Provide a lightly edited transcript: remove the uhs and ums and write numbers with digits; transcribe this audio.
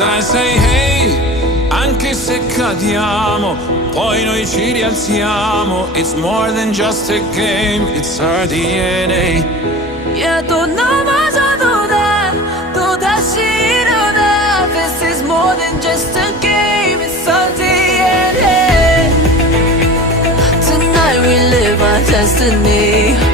I say hey, anche se cadiamo, poi noi ci rialziamo. It's more than just a game, it's our DNA. Yeah, 또 넘어져도 다 또다시 일어나. This is more than just a game, it's our DNA. Tonight we live our destiny.